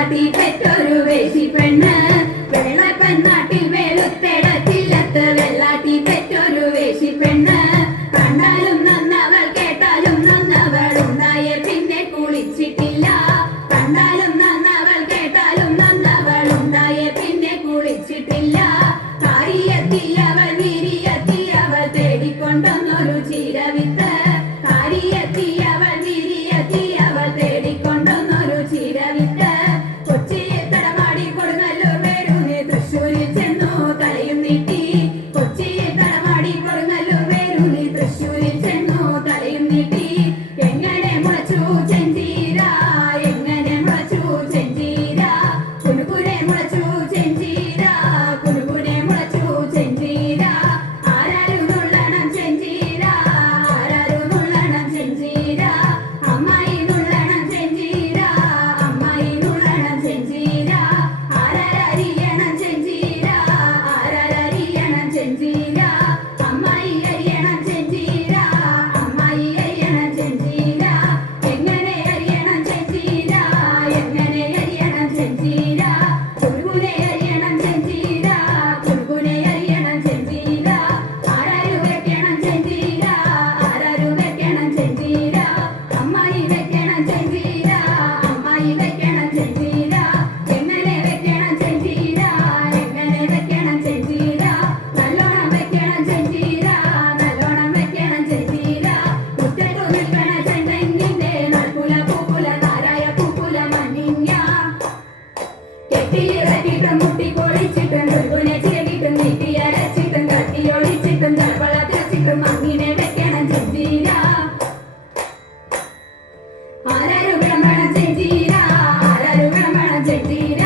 ജാതി പെറ്റൊരു വേശി പെണ്ണ്. വെള്ള പെണ്ണാട്ടിൽ വെളുത്തെടത്തില്ലത്ത് വെള്ളാട്ടി പെറ്റൊരു വേശി പെണ്ണ്. കണ്ടാലും നന്നവൾ കേട്ടാലും നന്നവൾ ഉണ്ടായ പിന്നെ കുളിച്ചിട്ടില്ല. കണ്ടാലും നന്നവൾ കേട്ടാലും നന്നവൾ ഉണ്ടായ പിന്നെ കുളിച്ചിട്ടില്ല. കാരിയത്തില്ലവൾ செட்டிட